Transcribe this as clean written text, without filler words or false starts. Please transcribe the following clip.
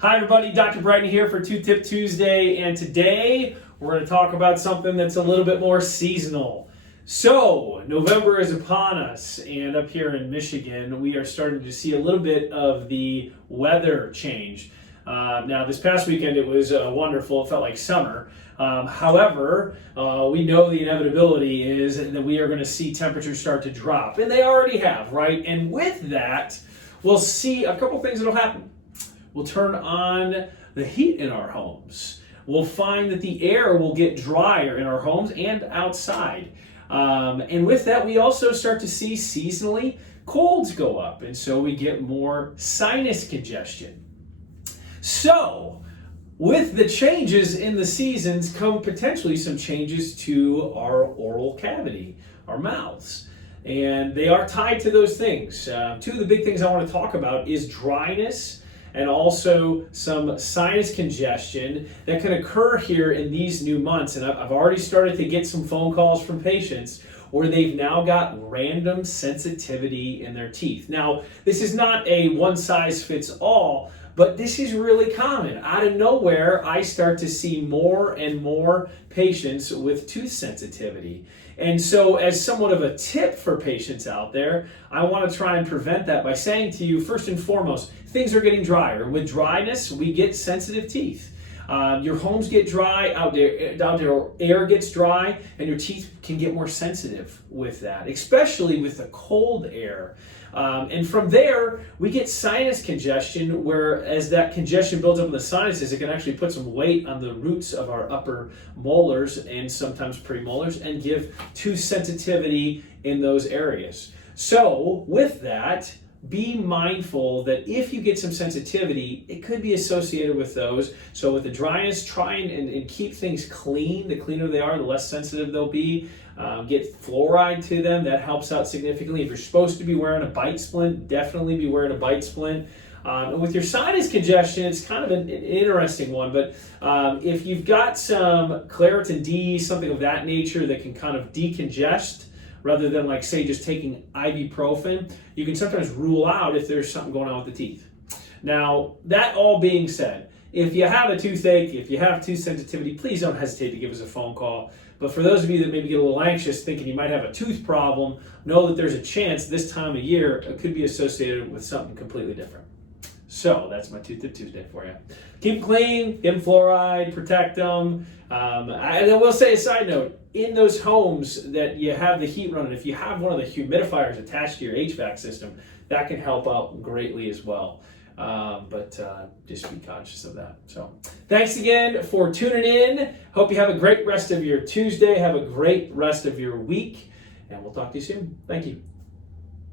Hi everybody, Dr. Bryton here for Two Tip Tuesday, and today we're going to talk about something that's a little bit more seasonal. So, November is upon us, and up here in Michigan, we are starting to see a little bit of the weather change. Now, this past weekend it was wonderful, it felt like summer. However, we know the inevitability is that we are going to see temperatures start to drop, and they already have, right? And with that, we'll see a couple things that'll happen. We'll turn on the heat in our homes. We'll find that the air will get drier in our homes and outside. And with that, we also start to see seasonally colds go up, and so we get more sinus congestion. So, with the changes in the seasons come potentially some changes to our oral cavity, our mouths. And they are tied to those things. Two of the big things I want to talk about is dryness and also some sinus congestion that can occur here in these new months. And I've already started to get some phone calls from patients where they've now got random sensitivity in their teeth. Now, this is not a one-size-fits-all, but this is really common. Out of nowhere, I start to see more and more patients with tooth sensitivity. And so, as somewhat of a tip for patients out there, I want to try and prevent that by saying to you, first and foremost, things are getting drier. With dryness, we get sensitive teeth. Your homes get dry, out there air gets dry, and your teeth can get more sensitive with that, especially with the cold air. And from there, we get sinus congestion, where as that congestion builds up in the sinuses, it can actually put some weight on the roots of our upper molars and sometimes premolars and give tooth sensitivity in those areas. So with that, be mindful that if you get some sensitivity, it could be associated with those. So with the dryness, try and keep things clean. The cleaner they are, the less sensitive they'll be. Get fluoride to them. That helps out significantly. If you're supposed to be wearing a bite splint, definitely be wearing a bite splint. And with your sinus congestion, it's kind of an interesting one, but if you've got some Claritin D, something of that nature that can kind of decongest, rather than, like, say, just taking ibuprofen, you can sometimes rule out if there's something going on with the teeth. Now, that all being said, if you have a toothache, if you have tooth sensitivity, please don't hesitate to give us a phone call. But for those of you that maybe get a little anxious thinking you might have a tooth problem, know that there's a chance this time of year it could be associated with something completely different. So that's my Tooth Tip Tuesday for you. Keep them clean, give them fluoride, protect them. And I will say a side note, in those homes that you have the heat running, if you have one of the humidifiers attached to your HVAC system, that can help out greatly as well. But just be conscious of that. So thanks again for tuning in. Hope you have a great rest of your Tuesday. Have a great rest of your week. And we'll talk to you soon. Thank you.